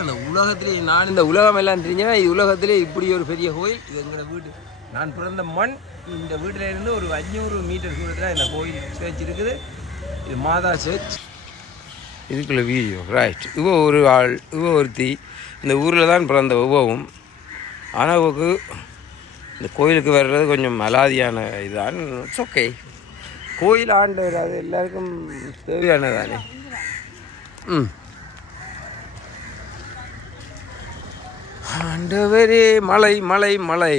இந்த உலகத்திலே நான் இந்த உலகம் எல்லாம் தெரிஞ்சேன்னா இது உலகத்திலே இப்படி ஒரு பெரிய கோயில் இது எங்களோட வீடு. நான் பிறந்த மண் இந்த வீட்டில் இருந்து ஒரு அஞ்சூறு மீட்டர் தூரத்தில் இந்த கோயில் சேர்ச் இருக்குது. இது மாதா சேர்ச் இதுக்குள்ள வீடியோ ரைட் இவ்வளோ ஒரு ஆள் இவ்வளோ ஒருத்தி இந்த ஊரில் தான் பிறந்த உபவும் ஆனால் இந்த கோயிலுக்கு வர்றது கொஞ்சம் அலாதியான இதுதான். இட்ஸ் ஓகே கோயில் ஆண்டவர் அது எல்லாருக்கும் தேவையானதானே? ம். ஆண்டவரே மலை மலை மலை.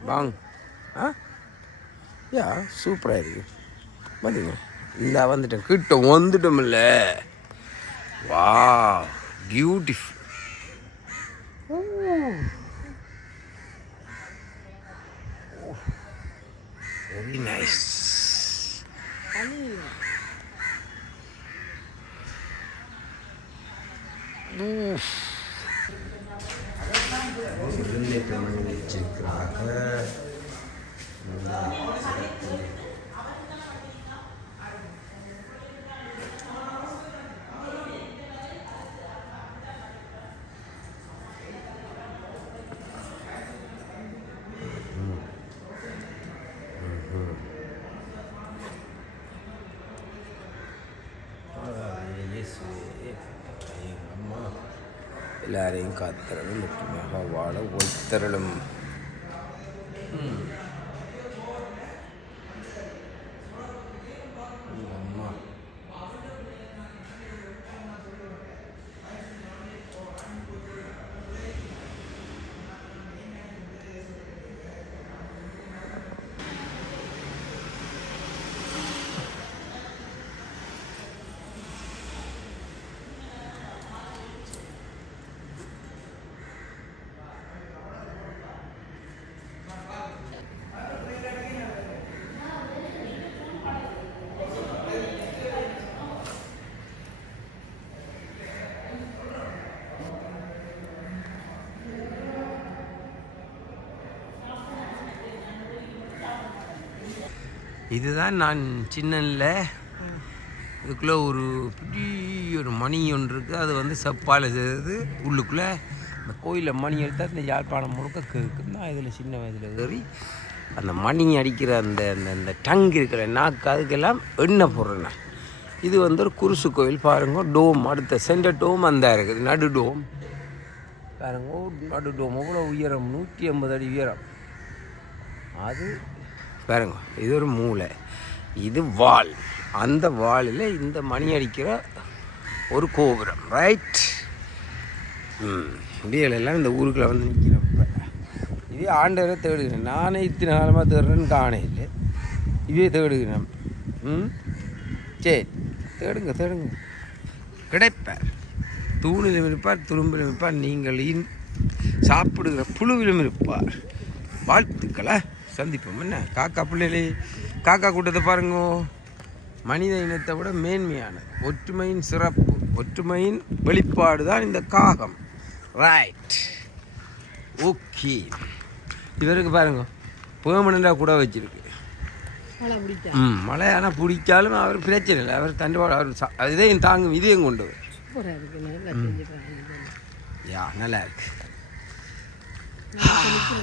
வாங்க ஆ? யா சூப்பராக இருக்கு. பார்த்தீங்க இந்த வந்துட்டேன் கிட்ட வந்துட்டோம்ல. வா பியூட்டிஃபுல் வெரி நைஸ் 아니. 오. எல்லாரையும் காத்தரலும் ஒற்றுமையாக வாழ ஒத்தரலும் இதுதான் நான் சின்னனில். இதுக்குள்ளே ஒரு பெரிய ஒரு மணி ஒன்று இருக்குது அது வந்து செப்பால் செய்து உள்ளுக்குள்ளே அந்த கோயிலில் மணி எடுத்தால் இந்த யாழ்ப்பாணம் முழுக்க கேட்கும் தான் இதில் சின்ன வயதில் ஏறி அந்த மணி அடிக்கிற அந்த அந்த அந்த டங் இருக்கிற நாக்கு அதுக்கெல்லாம் எண்ணெய் போடுறேன் நான். இது வந்து ஒரு குருசு கோயில். பாருங்க டோம் அடுத்த சென்டர் டோம் அந்த இருக்குது. நடு டோம். பாருங்க நடு டோம். அவ்வளோ உயரம்? நூற்றி ஐம்பது அடி உயரம். அது பாருங்க இது ஒரு மூளை. இது வால். அந்த வாலில் இந்த மணி அடிக்கிற ஒரு கோபுரம் ரைட் இப்படியெல்லாம் எல்லாம் இந்த ஊருக்குள்ளே வந்து நிற்கிறப்ப இதே ஆண்டவரை தேடுகிறேன். நானே இத்தனை காலமாக தேடுறேன்னு காணே இல்லை. இதே தேடுகிறேன். ம் சரி தேடுங்க தேடுங்க. கிடைப்பார். தூணிலும் இருப்பார் துரும்பிலும் இருப்பார். நீங்களின் சாப்பிடுகிற புழுவிலும் இருப்பார். வாழ்த்துக்களை சந்திப்போம். என்ன? காக்கா பிள்ளைகளே காக்கா கூட்டத்தை பாருங்க. மனித இனத்தை விட மேன்மையானது. ஒற்றுமையின் சிறப்பு ஒற்றுமையின் வெளிப்பாடு தான் இந்த காகம். ரைட் ஓகே இவருக்கு பாருங்க பெர்மனண்டாக கூட வச்சிருக்கு. ம் மழை ஆனால் பிடிச்சாலும் அவர் பிரச்சனை இல்லை. அவர் தண்டவாளம் அவர் இதையும் தாங்கும் இதையும் கொண்டு யா நல்லா இருக்கு.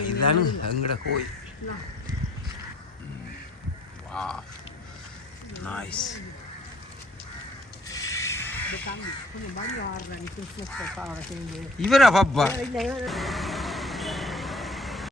இதுதான் எங்கட கோயில். வா நைஸ் கொஞ்சம் மணி